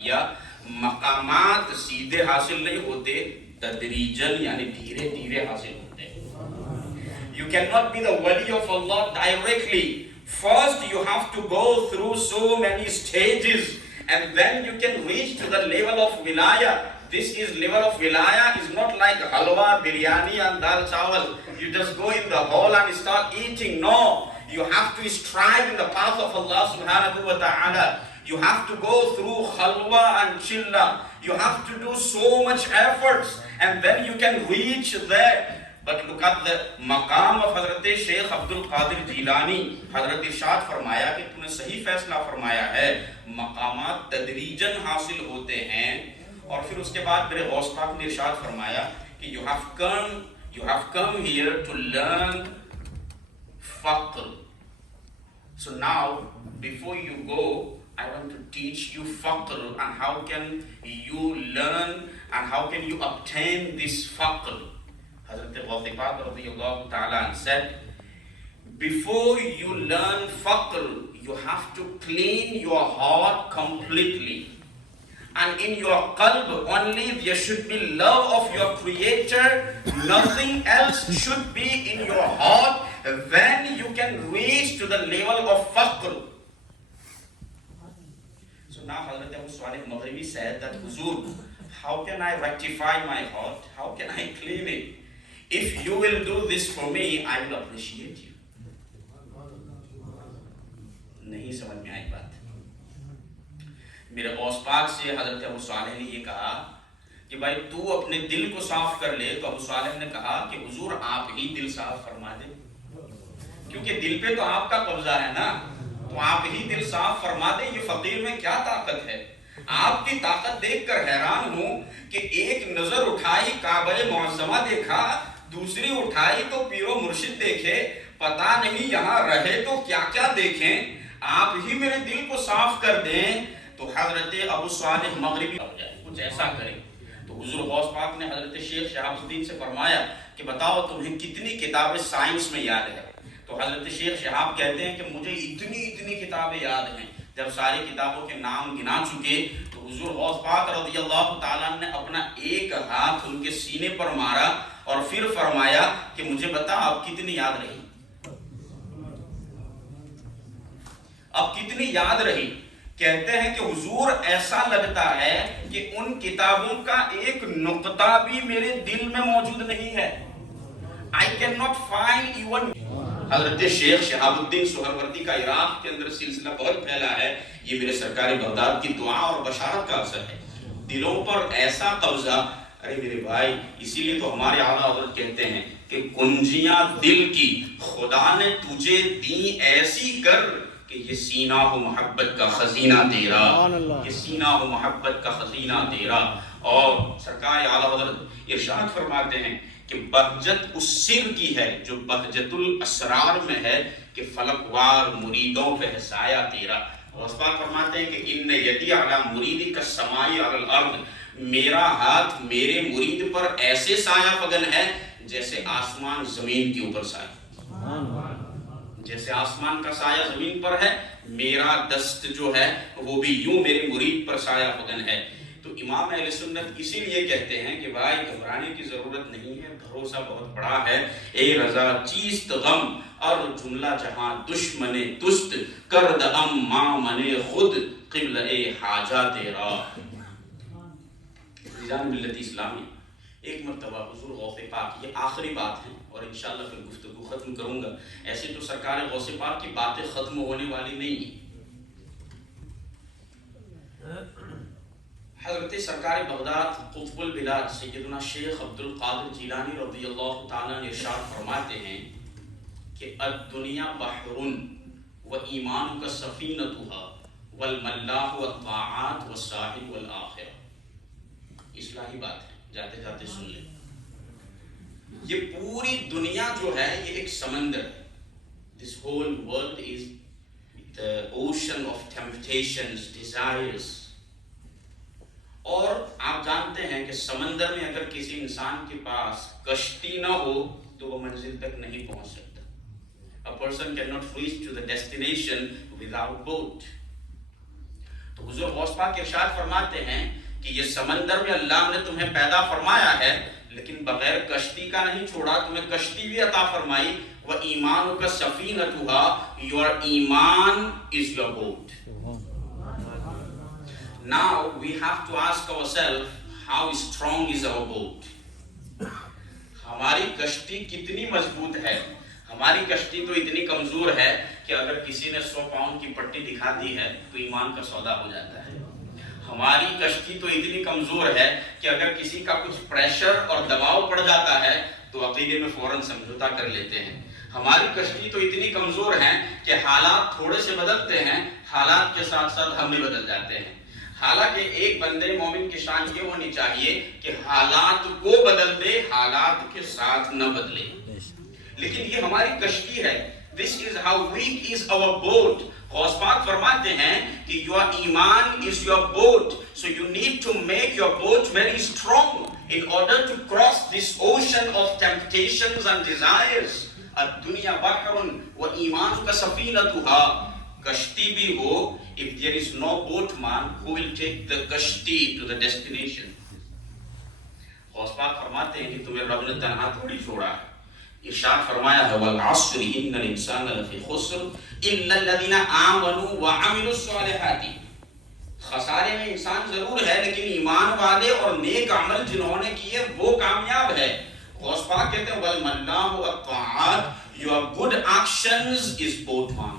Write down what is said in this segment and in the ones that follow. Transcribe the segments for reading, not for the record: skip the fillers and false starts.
یا مقامات سیدھے حاصل نہیں ہوتے، تدریجن یعنی دھیرے دھیرے حاصل ہوتے ہیں. You cannot be the wali of Allah directly. First you have to go through so many stages and then you can reach to the level of wilaya. This is level of wilaya is not like halwa, biryani and dal chawal. You just go in the hall and start eating. No, you have to strive in the path of Allah subhanahu wa ta'ala. You have to go through khalwa and chilla. You have to do so much efforts and then you can reach there. But look at the maqam of Hazrat Shaykh Abdul Qadir Jilani. حضرت ارشاد فرمایا کہ تم نے صحیح فیصلہ فرمایا ہے، مقامات تدریجن حاصل ہوتے ہیں. اور پھر اس کے بعد میرے غوث پاک نے ارشاد فرمایا کہ you have come here to learn faqr. So now before you go, I want to teach you faqr and how can you learn and how can you obtain this faqr. Hazrat Ghaus Pak radiyallahu ta'ala said, before you learn faqr, you have to clean your heart completely. And in your qalb only there should be love of your creator, nothing else should be in your heart. Then you can reach to the level of faqr. So now Hazrat Abu Salih Maghribi said that, Huzur, how can I rectify my heart? How can I clean it? If you will do this for me, I will appreciate you. نہیں سمجھ میں آئی بات. میرے غوث پاک سے حضرت ابو صالح نے یہ کہا کہ بھائی تو اپنے دل کو صاف کر لے. تو ابو صالح نے کہا کہ حضور آپ ہی دل صاف فرما دیں، کیونکہ دل پہ تو آپ کا قبضہ ہے نا، تو آپ ہی دل صاف فرما دیں. یہ فقیر میں کیا طاقت ہے؟ آپ کی طاقت دیکھ کر حیران ہوں کہ ایک نظر اٹھائی کعبہ معظمہ دیکھا، دوسری اٹھائی تو پیر و مرشد دیکھے، پتہ نہیں یہاں رہے تو کیا کیا دیکھیں. آپ ہی میرے دل کو صاف کر دیں. تو حضرت ابو صالح مغربی ہو جائے، کچھ ایسا کریں. تو حضور غوث پاک نے حضرت شیخ شہاب الدین سے فرمایا کہ بتاؤ تمہیں کتنی کتابیں سائنس میں یاد ہے؟ تو حضرت شیخ شہاب کہتے ہیں کہ مجھے اتنی کتابیں یاد ہیں. جب ساری کتابوں کے نام گنا چکے تو حضور غوث پاک رضی اللہ تعالیٰ نے اپنا ایک ہاتھ ان کے سینے پر مارا اور پھر فرمایا کہ مجھے بتا اب کتنی یاد رہی، اب کتنی یاد رہی. کہتے ہیں کہ حضور ایسا لگتا ہے کہ ان کتابوں کا ایک نقطہ بھی میرے دل میں موجود نہیں ہے. I cannot find even. حضرت شیخ شہاب الدین سہروردی کا عراق کے اندر سلسلہ بہت پھیلا ہے. یہ میرے سرکار بغداد کی دعا اور بشارت کا اثر ہے. دلوں پر ایسا قبضہ، ارے میرے بھائی، اسی لیے تو ہمارے اعلیٰ حضرت کہتے ہیں کہ کنجیاں دل کی خدا نے تجھے دی ایسی کر کہ یہ سینہ ہو محبت کا خزینہ تیرا، یہ سینہ ہو محبت کا خزینہ تیرا. اور سرکار اعلیٰ حضرت ارشاد فرماتے ہیں کہ بہجت اس سر کی ہے جو بہجت الاسرار میں ہے کہ فلک وار مریدوں پہ سایہ تیرا. غوث پاک فرماتے ہیں کہ ان یدی علی مریدی کا سمائی علی الارض، میرا ہاتھ میرے مرید پر ایسے سایہ فگن ہے جیسے آسمان زمین کے اوپر سایہ. جیسے آسمان کا سایہ زمین پر ہے، میرا دست جو ہے وہ بھی یوں میرے مرید پر سایہ فگن ہے. تو امام اہل سنت اسی لیے کہتے ہیں کہ بھائی گھبرانے کی ضرورت نہیں ہے، بھروسہ بہت بڑا ہے. اے رضا چیست غم اور جملہ جہاں دشمن تست، کرد ام ماں منے خود قبل اے حاجہ تیرا. ملت اسلامی ایک مرتبہ حضور غوث پاک، یہ آخری بات ہے اور انشاءاللہ پھر گفتگو ختم کروں گا. ایسے تو سرکار غوث پاک کی باتیں ختم ہونے والی نہیں ہیں. حضرت سرکار بغداد قطب البلاد سیدنا شیخ عبد القادر جیلانی رضی اللہ تعالیٰ نے ارشاد فرماتے ہیں کہ الدنیا بحر و ایمان کا سفینتها والملاح والطاعات والساحل والآخرہ. اصلاحی بات ہے، جاتے جاتے سن لیں. یہ پوری دنیا جو ہے یہ ایک سمندر ہے. This whole world is the ocean of temptations, desires. اور آپ جانتے ہیں کہ سمندر میں اگر کسی انسان کے پاس کشتی نہ ہو تو وہ منزل تک نہیں پہنچ سکتا. A person cannot reach to the destination without boat. تو حضور غوث پاک ارشاد فرماتے ہیں کہ یہ سمندر میں اللہ نے تمہیں پیدا فرمایا ہے، لیکن بغیر کشتی کا نہیں چھوڑا، تمہیں کشتی بھی عطا فرمائی. وَإِيمَانُكَ سَفِينَتُهَا, your iman is your boat. Now we have to ask ourselves, how strong is our boat? ہماری کشتی کتنی مضبوط ہے؟ ہماری کشتی تو اتنی کمزور ہے کہ اگر کسی نے 100 پاؤنڈ کی پٹی دکھا دی ہے تو ایمان کا سودا ہو جاتا ہے. ہماری کشتی تو اتنی کمزور ہے کہ اگر کسی کا کچھ پریشر اور دباؤ پڑ جاتا ہے تو عقیدے میں فوراً سمجھوتا کر لیتے ہیں. ہماری کشتی تو اتنی کمزور ہے کہ حالات تھوڑے سے بدلتے ہیں، حالات کے ساتھ ساتھ ہم بھی بدل جاتے ہیں. حالانکہ ایک بندے مومن کی شان یہ ہونی چاہیے کہ حالات کو بدل دے، حالات کے ساتھ نہ بدلے. لیکن یہ ہماری کشتی ہے. This is how weak is our boat. Ghaus Pak فرماتے ہیں کہ your ایمان is your boat. So you need to make your boat very strong in order to cross this ocean of temptations and desires. الدنیا بحر وإيمانك سفينتها. کشتی بھی ہو, if there is no boatman who will take the کشتی to the destination. Ghaus Pak فرماتے ہیں کہ تمہیں رب نے تنہا تھوڑی چھوڑا ہے. ارشاد فرمایا ہے والعصر ان الانسان لفی خسر الا الذين آمنوا وعملوا الصالحات. خسارے میں انسان ضرور ہے لیکن ایمان والے اور نیک عمل جنہوں نے کیے وہ کامیاب ہے. غوث پاک کہتے ہیں والملاح والطاعات, your good actions is boatman.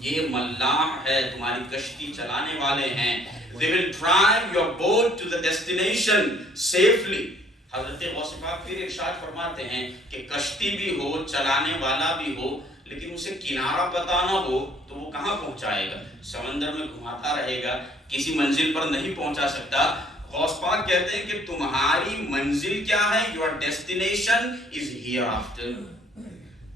یہ ملاح ہے, تمہاری کشتی چلانے والے ہیں. They will drive your boat to the destination safely. حضرت غوث پاک پھر ارشاد فرماتے ہیں کہ کشتی بھی ہو, چلانے والا بھی ہو, لیکن اسے کنارہ پتہ نہ ہو تو وہ کہاں پہنچائے گا؟ سمندر میں گھماتا رہے گا, کسی منزل پر نہیں پہنچا سکتا. غوث پاک کہتے ہیں کہ تمہاری منزل کیا ہے؟ Your destination is hereafter.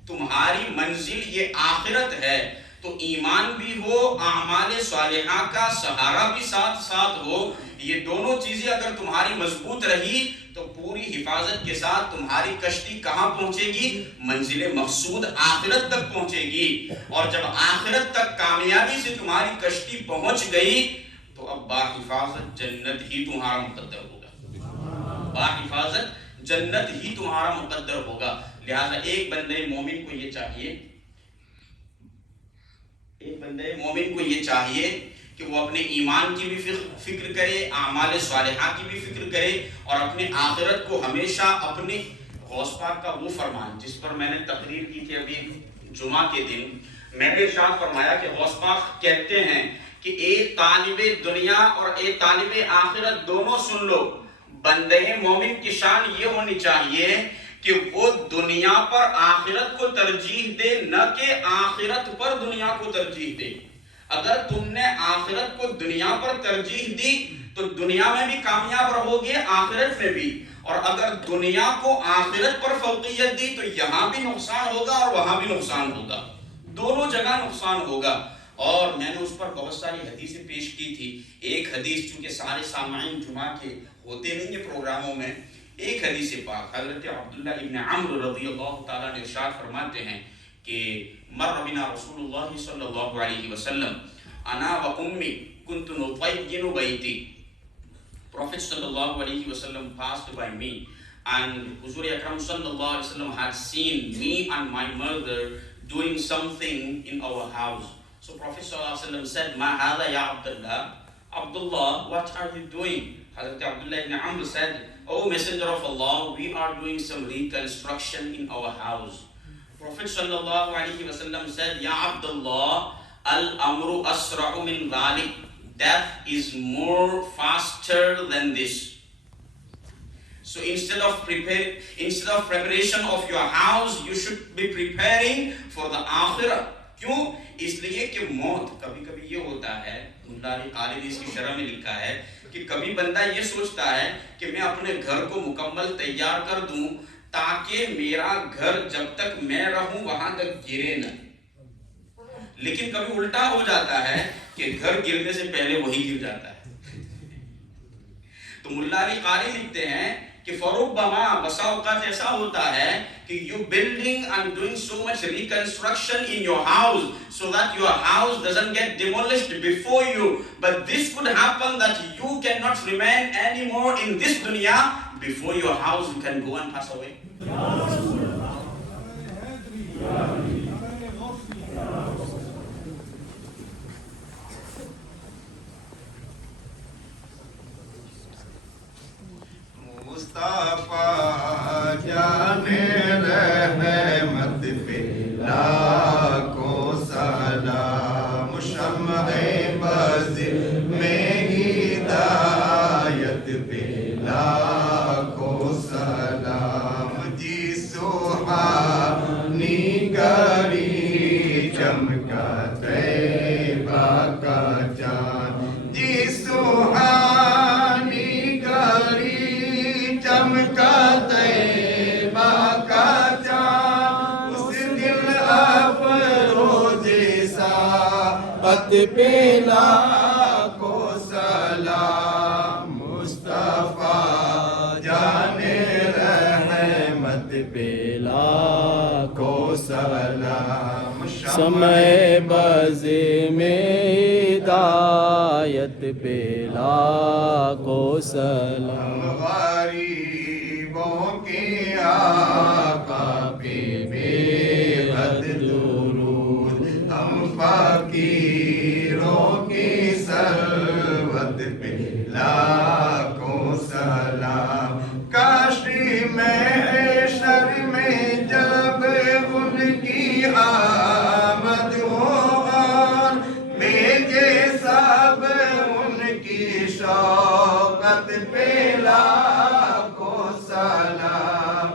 تمہاری منزل یہ آخرت ہے. تو ایمان بھی ہو, اعمال صالحہ کا سہارا بھی ساتھ ساتھ ہو. یہ دونوں چیزیں اگر تمہاری مضبوط رہی تو پوری حفاظت کے ساتھ تمہاری کشتی کہاں پہنچے گی؟ منزل مقصود آخرت تک پہنچے گی. اور جب آخرت تک کامیابی سے تمہاری کشتی پہنچ گئی تو اب باحفاظت جنت ہی تمہارا مقدر ہوگا. باحفاظت جنت ہی تمہارا مقدر ہوگا. لہذا ایک بندے مومن کو یہ چاہیے کہ وہ اپنے ایمان کی بھی فکر کرے, اعمال صالحہ کی بھی فکر کرے, اور اپنے آخرت کو ہمیشہ اپنے غوث پاک کا وہ فرمان جس پر میں نے تقریر کی تھی ابھی جمعہ کے دن, میں نے ارشاد فرمایا کہ غوث پاک کہتے ہیں کہ اے طالب دنیا اور اے طالب آخرت دونوں سن لو, بندے مومن کی شان یہ ہونی چاہیے کہ وہ دنیا پر آخرت کو ترجیح دے, نہ کہ آخرت پر دنیا کو ترجیح دے. اگر تم نے آخرت کو دنیا پر ترجیح دی تو دنیا میں بھی کامیاب رہو گے, آخرت میں بھی. اور اگر دنیا کو آخرت پر فوقیت دی تو یہاں بھی نقصان ہوگا اور وہاں بھی نقصان ہوگا, دونوں جگہ نقصان ہوگا. اور میں نے اس پر بہت ساری حدیثیں پیش کی تھی. ایک حدیث, چونکہ سارے سامعین جمعہ کے ہوتے نہیں ہیں پروگراموں میں, ایک حدیث پاک حضرت عبداللہ ابن عمرو رضی اللہ تعالیٰ نے ارشاد فرماتے ہیں کہ مر بنا رسول اللہ صلی اللہ علیہ وسلم انا و امی کنت نطین بیتی. Prophet sallallahu alayhi wasallam passed by me and Huzur Akram sallallahu alayhi wasallam had seen me and my mother doing something in our house. So Prophet sallallahu alayhi wasallam said, Ma hadha ya Abdullah? Abdullah, what are you doing? Hazrat Abdullah ibn Amr said, O Messenger of Allah, we are doing some reconstruction in our house. Prophet sallallahu alayhi wasallam said, Ya Abdullah, al-amru asra'u min dhalik. Death is more faster than this. So instead of preparation of your house, you should be preparing for the akhirah. کیوں؟ اس لیے کہ موت کبھی کبھی یہ ہوتا ہے, ملا علی قاری نے اس کی شرح میں لکھا ہے کہ کبھی بندہ یہ سوچتا ہے کہ میں اپنے گھر کو مکمل تیار کر دوں تاکہ میرا گھر جب تک میں رہوں وہاں تک گرے نہ. لیکن کبھی الٹا ہو جاتا ہے کہ گھر گرنے سے پہلے وہی گر جاتا ہے. تو ملا علی قاری لکھتے ہیں کہ فربما بسا اوقات ایسا ہوتا ہے کہ you building and doing so much reconstruction in your house so that your house doesn't get demolished before you, but this could happen that you cannot remain anymore in this dunya. Before your house you can go and pass away. مصطفیٰ جانے رحمت پہ لاکھوں سلام، شمع بز میں ہدایت پہ لاکھوں سلام، جی سبحانی گری چمکا طیبہ کا چاند، جی سبحانی گری چمکا طیبہ کا چاند، اس دل افروز صحابت پہ لاکھوں سلام، مصطفیٰ جانے رحمت پہ لاکھوں سلام، شمع بز میں ہدایت پہ لاکھوں سلام، غریبوں کے آقا پہ بے حد درود، ہم فقیروں کی ثروت پہ لاکھوں سلام، کاش محشر میں جب ان کی آمد ہو اور بھیجے سب ان کی شوقت پہ لاکھوں سلام،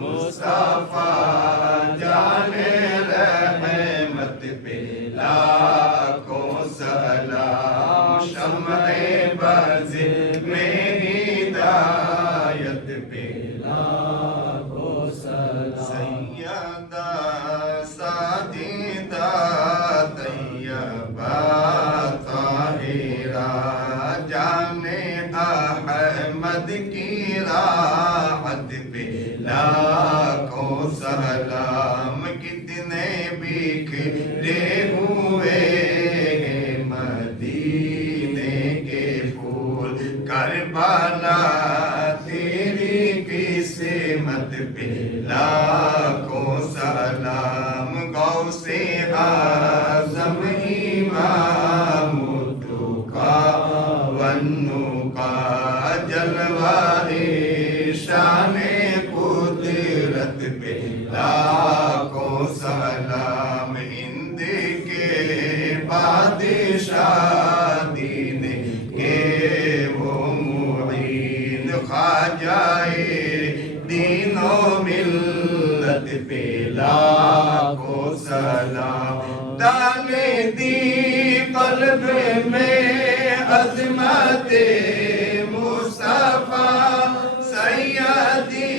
مصطفیٰ جانے رحمت پہ لاکھوں سلام، شمع بز میں ہدایت پہ لاکھوں سلام، سیدہ ساجدہ طیبہ طاہرہ جانے احمد کی راحت پہ لاکھوں سلام، کتنے بکھرے ہوئے ہیں مدینے کے پھول، کربلا تیری قسمت پہ لاکھوں سلام، غوث اعظم امام التقیٰ والنقیٰ، جلوہ شان قدرت پہ لاکھوں سلام، ہند کے بادشاہ دین کے وہ معین، خواجہ دین و ملت پہ لاکھوں سلام، ڈال دی قلب میں عظمت مصطفیٰ سیدی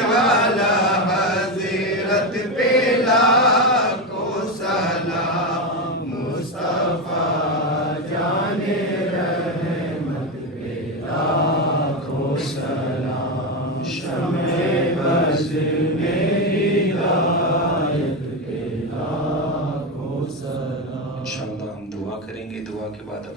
اعلی حضرت پہ لاکھوں سلام، مصطفیٰ جانے رحمت پہ لاکھوں سلام، شمع بز میں ہدایت پہ لاکھوں سلام۔ انشاءاللہ ہم دعا کریں گے، دعا کے بعد اب